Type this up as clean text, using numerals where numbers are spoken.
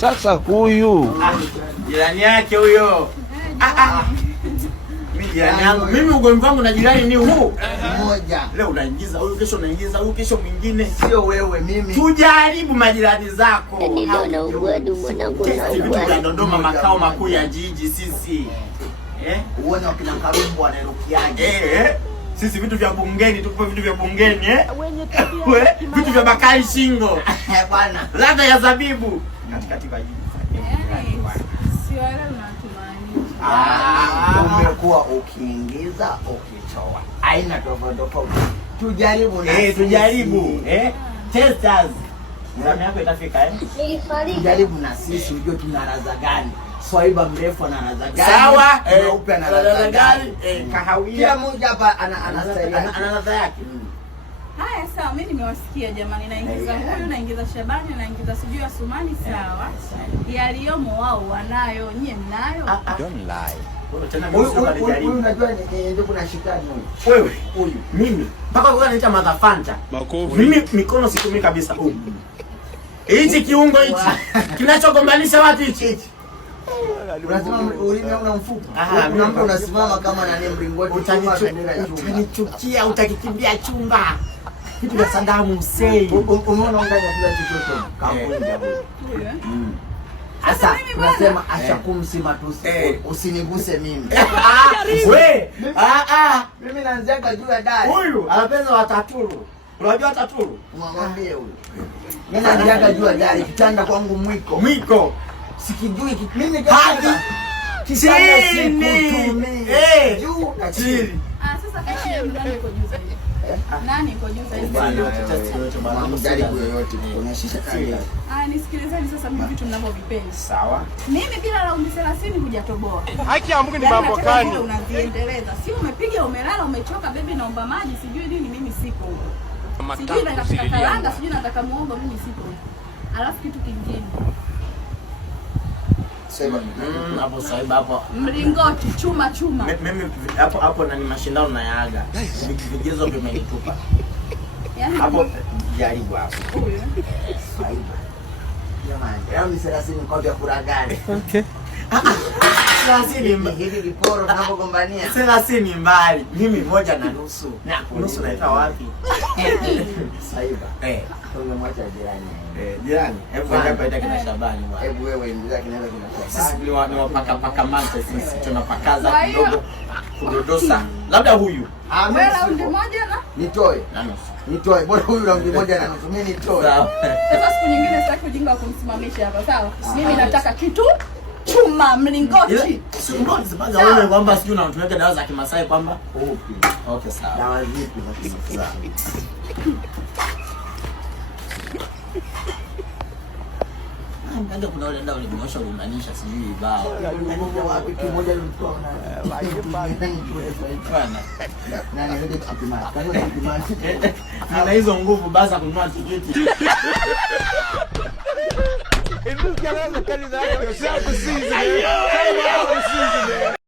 Sasa huyu jirani yake huyo. Mimi jirani yangu, mimi ugomvi wangu na jirani ni huu mmoja. Leo unaingiza huyu, kesho unaingiza huyu, kesho mwingine. Sio wewe, mimi. Tujaribu majirani zako. Vitu vya Dodoma, makao makuu ya jiji sisi. Uone wakina Karumbu wanarukiaje. Sisi vitu vya bungeni, tupo vitu vya bungeni vitu vya Bakari Shingo. Bwana. Ladha ya zabibu katikati kwa jiji. Sio wale unatumaanisha. Umekuwa ukiingiza ukitoa. Haina tofauti. Tujaribu na tujaribu. Testers. Ndani yako itafika Tujaribu na sisi ujue tuna ladha gani. Swaiba mrefu ana ladha gani? Sawa. Mweupe ana ladha gani? Kahawia. Kila mmoja hapa ana ladha yake. Haya sawa, mimi nimewasikia jamani, naingiza huyu, naingiza Shabani, naingiza sijui Asumani, sawa. Yaliyomo wao wanayo, nyie mnayo? Don't lie. Huyu unajua ndio kuna shikani huyu. Wewe, huyu. Mimi. Mpaka wewe unaniita madhafanta. Mimi mikono situmii kabisa huyu. Hichi kiungo hichi kinachogombanisha watu hichi. Unasema ulimi una mfupa. Unaamka unasimama kama nani mlingoti, utanichukia, utakikimbia chumba. Kitu cha Saddam Hussein. Umeona unganya kila chochote. Kamunja huyo. Sasa tunasema acha kumsima tu, usiniguse mimi. Wewe, mimi naanzia juu ya dari. Huyu anapenda wataturu. Unajua wataturu? Mwambie huyu. Mimi naanzia juu ya dari, kitanda kwangu mwiko. Mwiko. Sikijui mimi kama kitanda sikutumii. Juu na chini. Sasa kama mgani yuko juu zaidi? Nani yuko juu zaidi? Bwana mjaribu yoyote kuonyesha kile. Nisikilizeni sasa, mimi vitu ninavyovipenda. Sawa. Mimi bila raundi 30 hujatoboa. Haki ya Mungu ni mambo gani? Unaziendeleza. Si umepiga, umelala, umechoka, baby naomba maji, sijui nini, mimi sipo huko. Sijui nataka karanga, sijui nataka muombe, mimi sipo huko. Alafu kitu kingine. Sema hapo Swaiba hapo. Mlingoti chuma. Mimi hapo na ni mashindano na Yaga. Vigezo vimenitupa. Yaani hapo jaribu hapo. Swaiba. Jamani, leo ni 30 kwa vya kuragani. Okay. 30 hili liporo tunapogombania. 30 mbali. Mimi 1.5. Na nusu naita wapi? Swaiba. Tungemwacha jirani. Jirani. Hebu hapa ita kina Shabani bwana. Hebu wewe ingiza kinaweza kina Shabani. Sisi ni wapaka mate sisi. Tunapakaza kidogo. Kudodosa. Labda huyu. Wewe raundi moja na? Nitoe. Na nusu. Nitoe. Bora huyu raundi moja na nusu. Mimi nitoe. Sawa. Sasa siku nyingine sitaki ujinga wa kumsimamisha hapa, sawa? Mimi nataka kitu chuma mlingoti. Sio mbona sababu wewe kwamba sijui unatumia dawa za Kimasai kwamba upi. Okay sawa. Dawa zipi za Kimasai? Ndio kuna wale ndio walimnyosha ulimanisha sijui bao. Wapi kimoja ulitoa na nani ndio kupima. Kama kupima. Na hizo nguvu basi kununua tiketi. Ele não quer nada, quer nada. Eu sei a precisa.